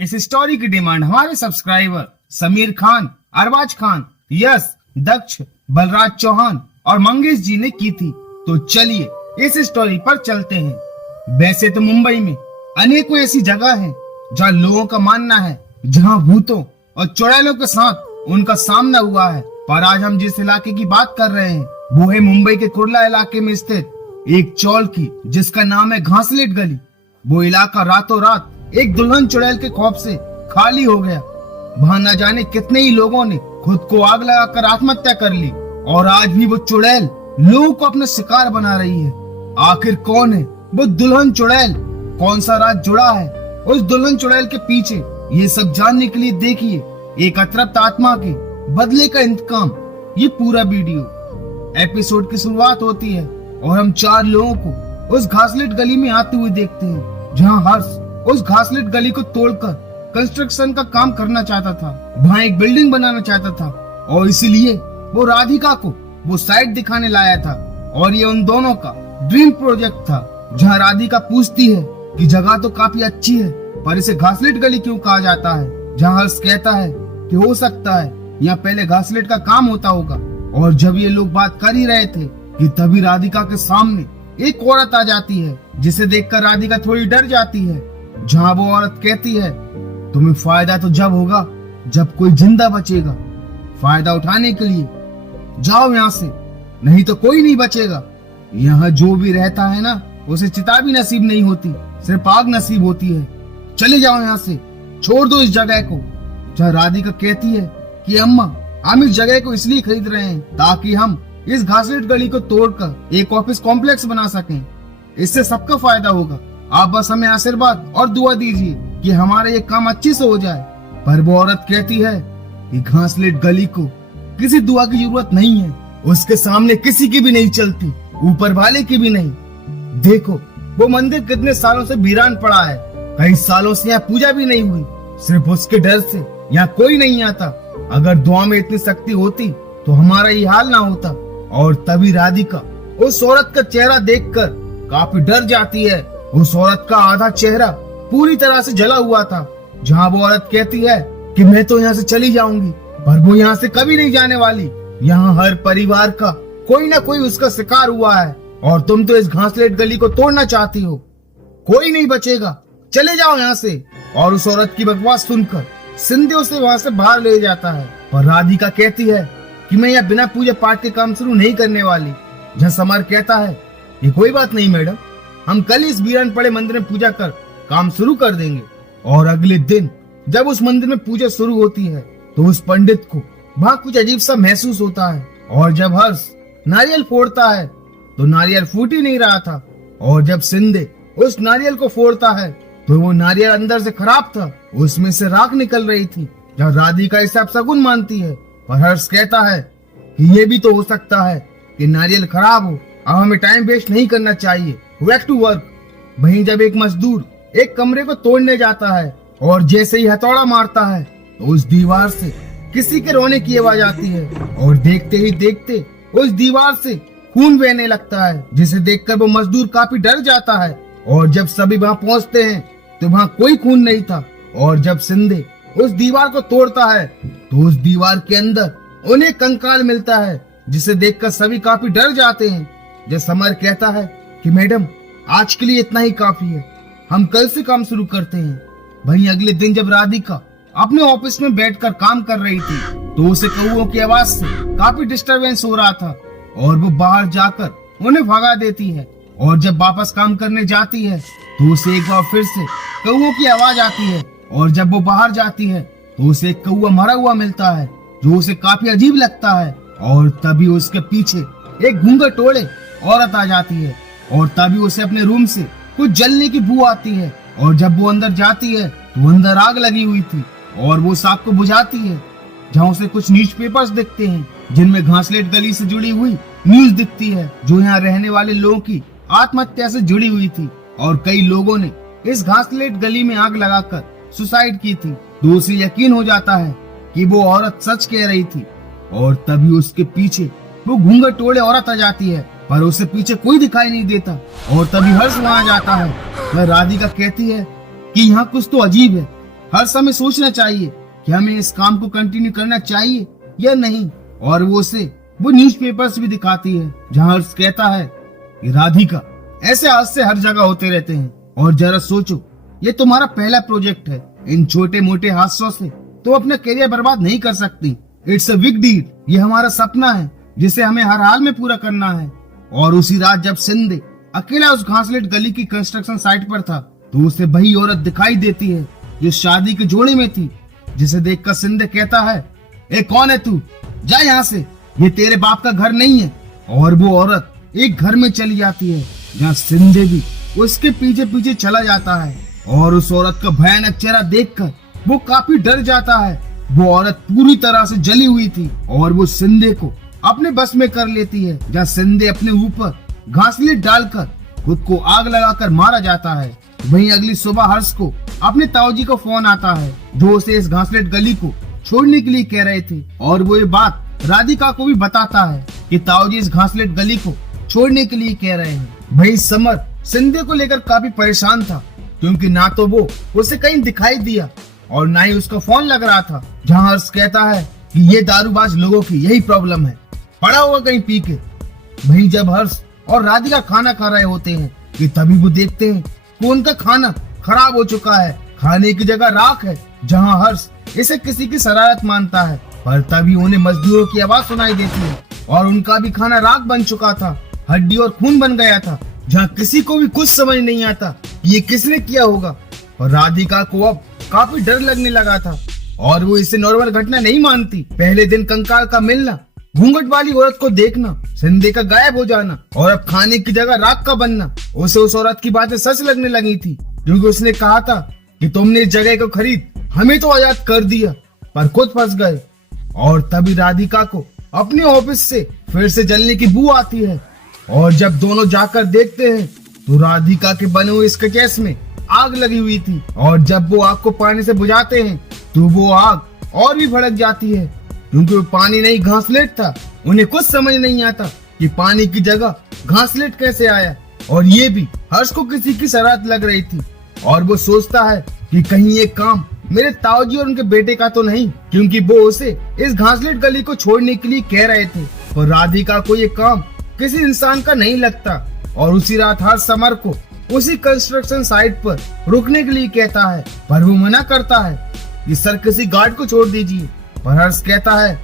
इस स्टोरी की डिमांड हमारे सब्सक्राइबर समीर खान, अरबाज खान, यश, दक्ष, बलराज चौहान और मंगेश जी ने की थी। तो चलिए इस स्टोरी पर चलते हैं। वैसे तो मुंबई में अनेकों ऐसी जगह हैं जहां लोगों का मानना है जहां भूतों और चुड़ैलों के साथ उनका सामना हुआ है, पर आज हम जिस इलाके की बात कर रहे हैं वो है मुंबई के कुर्ला इलाके में स्थित एक चौल की, जिसका नाम है घासलेट गली। वो इलाका रातों रात एक दुल्हन चुड़ैल के खौफ से खाली हो गया। वहां न जाने कितने ही लोगों ने खुद को आग लगाकर आत्महत्या कर ली और आज भी वो चुड़ैल लोगों को अपना शिकार बना रही है। आखिर कौन है वो दुल्हन चुड़ैल? कौन सा राज जुड़ा है उस दुल्हन चुड़ैल के पीछे? ये सब जानने के लिए देखिए एक अतृप्त आत्मा के बदले का इंतकाम, ये पूरा वीडियो। एपिसोड की शुरुआत होती है और हम चार लोगों को उस घासलेट गली में आते हुए देखते हैं, जहां हर्ष उस घासलेट गली को तोड़कर कंस्ट्रक्शन का काम करना चाहता था। वहाँ एक बिल्डिंग बनाना चाहता था और इसीलिए वो राधिका को वो साइट दिखाने लाया था। और ये उन दोनों का ड्रीम प्रोजेक्ट था। जहाँ राधिका पूछती है कि जगह तो काफी अच्छी है, पर इसे घासलेट गली क्यों कहा जाता है? जहाँ हर्ष कहता है कि हो सकता है यहाँ पहले घासलेट का काम होता होगा। और जब ये लोग बात कर ही रहे थे कि तभी राधिका के सामने एक औरत आ जाती है, जिसे देखकर राधिका थोड़ी डर जाती है। जहाँ वो औरत कहती है, तुम्हें फायदा तो जब होगा जब कोई जिंदा बचेगा। फायदा उठाने के लिए जाओ यहाँ से, नहीं तो कोई नहीं बचेगा। यहाँ जो भी रहता है ना, उसे चिता भी नसीब नहीं होती, सिर्फ आग नसीब होती है। चले जाओ यहाँ से, छोड़ दो इस जगह को। जहाँ राधिका कहती है कि अम्मा, हम इस जगह को इसलिए खरीद रहे हैं ताकि हम इस घासलेट गली को तोड़कर एक ऑफिस कॉम्प्लेक्स बना सकें। इससे सबका फायदा होगा। आप बस हमें आशीर्वाद और दुआ दीजिए कि हमारा ये काम अच्छे से हो जाए। पर वो औरत कहती है कि घासलेट गली को किसी दुआ की जरूरत नहीं है, उसके सामने किसी की भी नहीं चलती, ऊपर वाले की भी नहीं। देखो वो मंदिर कितने सालों से वीरान पड़ा है, कई सालों से यहाँ पूजा भी नहीं हुई। सिर्फ उसके डर से यहाँ कोई नहीं आता। अगर दुआ में इतनी शक्ति होती तो हमारा ये हाल ना होता। और तभी राधिका उस औरत का चेहरा देखकर काफी डर जाती है। उस औरत का आधा चेहरा पूरी तरह से जला हुआ था। जहाँ वो औरत कहती है कि मैं तो यहाँ से चली जाऊंगी, पर वो यहाँ से कभी नहीं जाने वाली। यहाँ हर परिवार का कोई ना कोई उसका शिकार हुआ है और तुम तो इस घासलेट गली को तोड़ना चाहती हो। कोई नहीं बचेगा, चले जाओ यहाँ से। और उस औरत की बकवास सुनकर सिंधे उसे वहाँ से बाहर ले जाता है। पर राधिका कहती है कि मैं यहाँ बिना पूजा पाठ के काम शुरू नहीं करने वाली। जहाँ समर कहता है ये कोई बात नहीं मैडम, हम कल इस वीरान पड़े मंदिर में पूजा कर काम शुरू कर देंगे। और अगले दिन जब उस मंदिर में पूजा शुरू होती है तो उस पंडित को वहाँ कुछ अजीब सा महसूस होता है। और जब हर्ष नारियल फोड़ता है तो नारियल फूट ही नहीं रहा था। और जब सिंधे उस नारियल को फोड़ता है तो वो नारियल अंदर से खराब था, उसमें से राख निकल रही थी। जब राधिका इसे अपशगुन मानती है, पर हर्ष कहता है कि ये भी तो हो सकता है कि नारियल खराब हो, अब हमें टाइम वेस्ट नहीं करना चाहिए, बैक टू वर्क। वहीं जब एक मजदूर एक कमरे को तोड़ने जाता है और जैसे ही हथौड़ा मारता है तो उस दीवार से किसी के रोने की आवाज आती है और देखते ही देखते उस दीवार से खून बहने लगता है, जिसे देखकर वो मजदूर काफी डर जाता है। और जब सभी वहाँ पहुँचते हैं तो वहाँ कोई खून नहीं था। और जब सिंधे उस दीवार को तोड़ता है तो उस दीवार के अंदर उन्हें कंकाल मिलता है, जिसे देखकर सभी काफी डर जाते हैं। जब समर कहता है कि मैडम आज के लिए इतना ही काफी है, हम कल से काम शुरू करते हैं। वहीं अगले दिन जब राधिका अपने ऑफिस में बैठकर काम कर रही थी तो उसे कौओं की आवाज से काफी डिस्टरबेंस हो रहा था और वो बाहर जाकर उन्हें भगा देती है। और जब वापस काम करने जाती है तो उसे एक बार फिर से कौओं की आवाज आती है। और जब वो बाहर जाती है तो उसे एक कौआ मरा हुआ मिलता है, जो उसे काफी अजीब लगता है। और तभी उसके पीछे एक घूंघट ओढ़े औरत आ जाती है और तभी उसे अपने रूम से कुछ जलने की बू आती है। और जब वो अंदर जाती है तो अंदर आग लगी हुई थी और वो उस आग को बुझाती है। जहाँ उसे कुछ न्यूज़पेपर्स दिखते हैं जिनमें घासलेट गली से जुड़ी हुई न्यूज दिखती है, जो यहाँ रहने वाले लोगों की आत्महत्या से जुड़ी हुई थी। और कई लोगों ने इस घासलेट गली में आग लगाकर सुसाइड की थी। तो उसे यकीन हो जाता है कि वो औरत सच कह रही थी। और तभी उसके पीछे वो घूंघट ओढ़े औरत आ जाती है, पर उसे पीछे कोई दिखाई नहीं देता। और तभी हर्ष वहाँ जाता है। वह राधिका कहती है कि यहाँ कुछ तो अजीब है, हर समय सोचना चाहिए कि हमें इस काम को कंटिन्यू करना चाहिए या नहीं। और वो न्यूज़पेपर्स भी दिखाती है जहाँ हर्ष कहता है कि राधिका, ऐसे हादसे हर जगह होते रहते हैं और जरा सोचो, ये तुम्हारा पहला प्रोजेक्ट है। इन छोटे मोटे हादसों से तुम अपना करियर बर्बाद नहीं कर सकती। It's a big deal. ये हमारा सपना है जिसे हमें हर हाल में पूरा करना है। और उसी रात जब सिंधे अकेला उस घासलेट गली की कंस्ट्रक्शन साइट पर था तो उसे वही औरत दिखाई देती है जो शादी के जोड़े में थी, जिसे देखकर सिंधे कहता है, ए कौन है तू, जा यहाँ से, ये तेरे बाप का घर नहीं है। और वो औरत एक घर में चली जाती है जहाँ सिंधे भी उसके पीछे पीछे चला जाता है। और उस औरत का भयानक चेहरा देखकर वो काफी डर जाता है। वो औरत पूरी तरह से जली हुई थी और वो सिंधे को अपने बस में कर लेती है, जहाँ सिंधे अपने ऊपर घासलेट डालकर खुद को आग लगाकर मारा जाता है। वहीं अगली सुबह हर्ष को अपने ताऊजी को फोन आता है जो उसे इस घासलेट गली को छोड़ने के लिए कह रहे थे। और वो ये बात राधिका को भी बताता है कि ताऊजी इस घासलेट गली को छोड़ने के लिए कह रहे हैं। वहीं समर सिंधे को लेकर काफी परेशान था क्योंकि ना तो वो उसे कहीं दिखाई दिया और ना ही उसका फोन लग रहा था। जहाँ हर्ष कहता है कि ये दारूबाज लोगों की यही प्रॉब्लम है, पड़ा हुआ कहीं पी के। वहीं जब हर्ष और राधिका खाना खा रहे होते हैं कि तभी वो देखते हैं कि उनका खाना खराब हो चुका है। खाने की जगह राख है, जहाँ हर्ष इसे किसी की शरारत मानता है। पर तभी उन्हें मजदूरों की आवाज सुनाई देती है और उनका भी खाना राख बन चुका था, हड्डी और खून बन गया था, जहाँ किसी को भी कुछ समझ नहीं आता ये किसने किया होगा। और राधिका को अब काफी डर लगने लगा था और वो इसे नॉर्मल घटना नहीं मानती। पहले दिन कंकाल का मिलना, घूंघट वाली औरत को देखना, सिंधे का गायब हो जाना और अब खाने की जगह राख का बनना, उसे उस औरत की बातें सच लगने लगी थी क्योंकि उसने कहा था कि तुमने इस जगह को खरीद हमें तो आजाद कर दिया पर खुद फंस गए। और तभी राधिका को अपने ऑफिस से फिर से जलने की बू आती है और जब दोनों जाकर देखते हैं तो राधिका के बने हुए स्केचेस में आग लगी हुई थी। और जब वो आग को पानी से बुझाते हैं तो वो आग और भी भड़क जाती है क्योंकि वो पानी नहीं घासलेट था। उन्हें कुछ समझ नहीं आता कि पानी की जगह घासलेट कैसे आया। और ये भी हर्ष को किसी की शरारत लग रही थी और वो सोचता है कि कहीं ये काम मेरे ताऊजी और उनके बेटे का तो नहीं, क्योंकि वो उसे इस घासलेट गली को छोड़ने के लिए कह रहे थे। और राधिका को ये काम किसी इंसान का नहीं लगता और उसी रात हर्ष समर को उसी कंस्ट्रक्शन साइट पर रुकने के लिए कहता है पर वो मना करता है कि सर किसी गार्ड को छोड़ दीजिए। पर हर्ष कहता है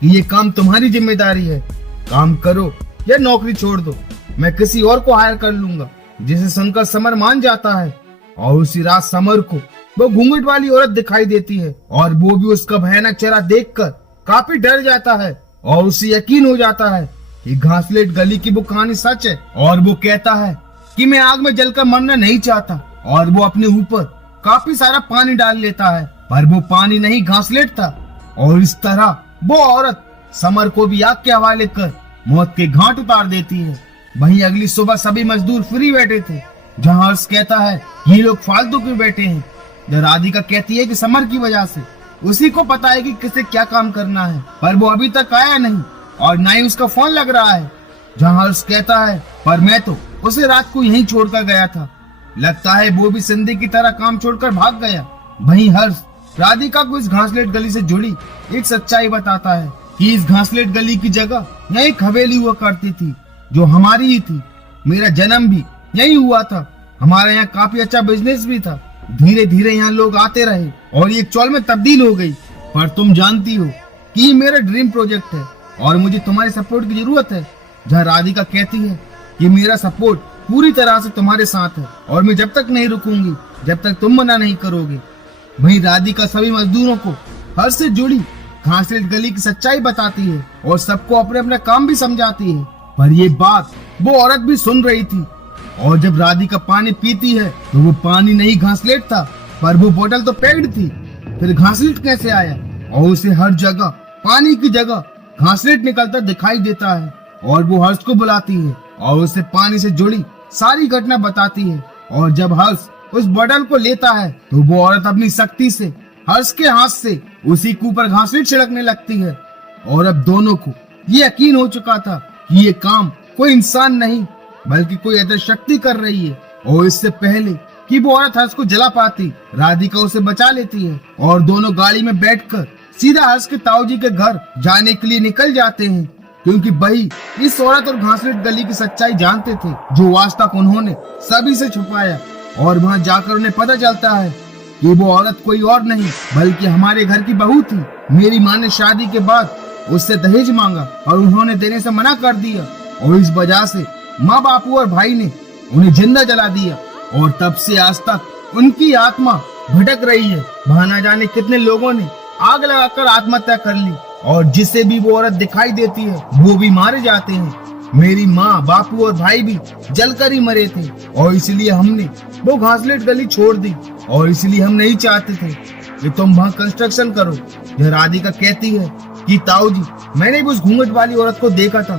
कि ये काम तुम्हारी जिम्मेदारी है, काम करो या नौकरी छोड़ दो, मैं किसी और को हायर कर लूंगा। जिसे सुनकर समर मान जाता है और उसी रात समर को वो घूंघट वाली औरत दिखाई देती है और वो भी उसका भयानक चेहरा देखकर काफी डर जाता है और उसे यकीन हो जाता है कि घासलेट गली की वो कहानी सच है। और वो कहता है कि मैं आग में जलकर मरना नहीं चाहता और वो अपने ऊपर काफी सारा पानी डाल लेता है पर वो पानी नहीं घासलेट था। और इस तरह वो औरत समर को भी आग के हवाले कर मौत के घाट उतार देती है। वहीं अगली सुबह सभी मजदूर फ्री बैठे थे, जहाँ हर्ष कहता है ये लोग फालतू क्यों बैठे हैं। जब राधिका कहती है कि समर की वजह से, उसी को पता है कि किसे क्या काम करना है पर वो अभी तक आया नहीं और ना ही उसका फोन लग रहा है। जहाँ हर्ष कहता है पर मैं तो उसे रात को यहीं छोड़कर गया था, लगता है वो भी सिंधे की तरह काम छोड़कर भाग गया। वहीं हर्ष राधिका को इस घासलेट गली से जुड़ी एक सच्चाई बताता है कि इस घासलेट गली की जगह यहाँ एक हवेली हुआ करती थी जो हमारी ही थी। मेरा जन्म भी यही हुआ था, हमारे यहाँ काफी अच्छा बिजनेस भी था। धीरे धीरे यहाँ लोग आते रहे और ये चौल में तब्दील हो गई। पर तुम जानती हो कि ये मेरा ड्रीम प्रोजेक्ट है और मुझे तुम्हारे सपोर्ट की जरूरत है। जहाँ राधिका कहती है कि मेरा सपोर्ट पूरी तरह से तुम्हारे साथ है और मैं जब तक नहीं रुकूंगी जब तक तुम मना नहीं करोगे। वहीं राधिका सभी मजदूरों को हर्ष से जुड़ी घासलेट गली की सच्चाई बताती है और सबको अपने अपने काम भी समझाती है। पर ये बात वो औरत भी सुन रही थी और जब राधिका पानी पीती है तो वो पानी नहीं घासलेट था पर वो बोतल तो पैक्ड थी। फिर घासलेट कैसे आया और उसे हर जगह पानी की जगह घासलेट निकलता दिखाई देता है। और वो हर्ष को बुलाती है और उसे पानी से जुड़ी सारी घटना बताती है। और जब हर्ष उस बोतल को लेता है तो वो औरत अपनी शक्ति से हर्ष के हाथ से उसी के ऊपर घासलेट छिड़कने लगती है। और अब दोनों को ये यकीन हो चुका था कि ये काम कोई इंसान नहीं बल्कि कोई अदृश्य शक्ति कर रही है। और इससे पहले कि वो औरत हर्ष को जला पाती, राधिका उसे बचा लेती है और दोनों गाड़ी में बैठकर सीधा हर्ष के ताऊजी के घर जाने के लिए निकल जाते हैं, क्योंकि वही इस औरत और घासलेट गली की सच्चाई जानते थे जो आज तक उन्होंने सभी से छुपाया। और वहां जाकर उन्हें पता चलता है कि वो औरत कोई और नहीं बल्कि हमारे घर की बहू थी। मेरी माँ ने शादी के बाद उससे दहेज मांगा और उन्होंने देने से मना कर दिया, और इस वजह से माँ बापू और भाई ने उन्हें जिंदा जला दिया। और तब से आज तक उनकी आत्मा भटक रही है। वहां न जाने कितने लोगों ने आग लगाकर आत्महत्या कर ली, और जिसे भी वो औरत दिखाई देती है वो भी मारे जाते हैं। मेरी माँ, बापू और भाई भी जलकर ही मरे थे, और इसलिए हमने वो घासलेट गली छोड़ दी, और इसलिए हम नहीं चाहते थे कि तुम वहाँ कंस्ट्रक्शन करो। यह राधिका कहती है कि ताऊजी, मैंने भी उस घूंघट वाली औरत को देखा था।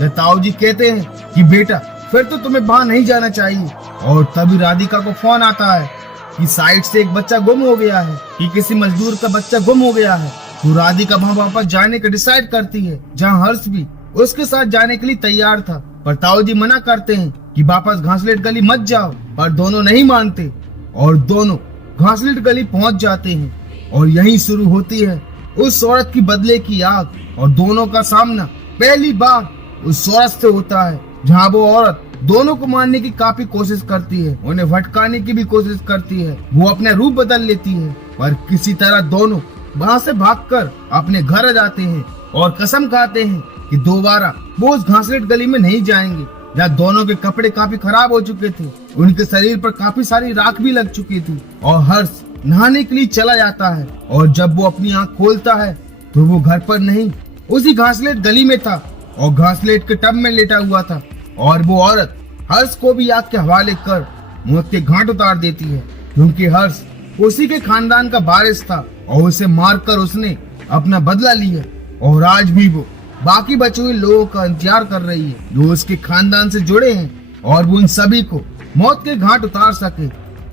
जब ताऊजी कहते हैं कि बेटा फिर तो तुम्हें वहाँ नहीं जाना चाहिए, और तभी राधिका को फोन आता है कि साइड से एक बच्चा गुम हो गया है, कि किसी मजदूर का बच्चा गुम हो गया है। तो राधिका वहाँ वापस जाने का डिसाइड करती है, जहाँ हर्ष भी उसके साथ जाने के लिए तैयार था, पर ताऊजी मना करते हैं कि वापस घासलेट गली मत जाओ। पर दोनों नहीं मानते और दोनों घासलेट गली पहुंच जाते हैं, और यहीं शुरू होती है उस औरत की बदले की आग। और दोनों का सामना पहली बार उस औरत से होता है, जहाँ वो औरत दोनों को मारने की काफी कोशिश करती है, उन्हें भटकाने की भी कोशिश करती है। वो अपना रूप बदल लेती है, पर किसी तरह दोनों वहाँ से भागकर अपने घर आ जाते हैं और कसम खाते हैं कि दोबारा वो उस घासलेट गली में नहीं जाएंगे, जहाँ दोनों के कपड़े काफी खराब हो चुके थे, उनके शरीर पर काफी सारी राख भी लग चुकी थी। और हर्ष नहाने के लिए चला जाता है, और जब वो अपनी आँख खोलता है तो वो घर पर नहीं, उसी घासलेट गली में था, और घासलेट के टब में लेटा हुआ था। और वो औरत हर्ष को भी आग के हवाले कर मौत के घाट उतार देती है, क्योंकि हर्ष उसी के खानदान का वारिस था, और उसे मारकर उसने अपना बदला लिया। और आज भी वो बाकी बचे हुए लोगों का इंतजार कर रही है जो उसके खानदान से जुड़े हैं, और वो उन सभी को मौत के घाट उतार सके।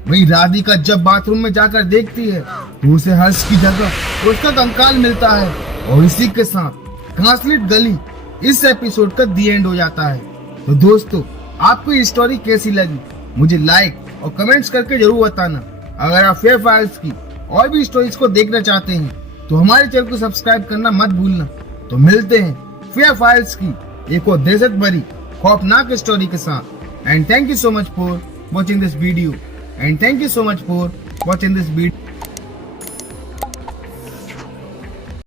वही राधिका जब बाथरूम में जाकर देखती है तो उसे हर्ष की जगह उसका कंकाल मिलता है। और इसी के साथ घासलेट गली इस एपिसोड का दी एंड हो जाता है। तो दोस्तों, आपको ये स्टोरी कैसी लगी मुझे लाइक और कमेंट्स करके जरूर बताना। अगर आप फेयर फाइल्स की और भी स्टोरीज को देखना चाहते हैं तो हमारे चैनल को सब्सक्राइब करना मत भूलना। तो मिलते हैं फेयर फाइल्स की एक और दहशत भरी खौफनाक स्टोरी के साथ। And thank you so much for watching this video.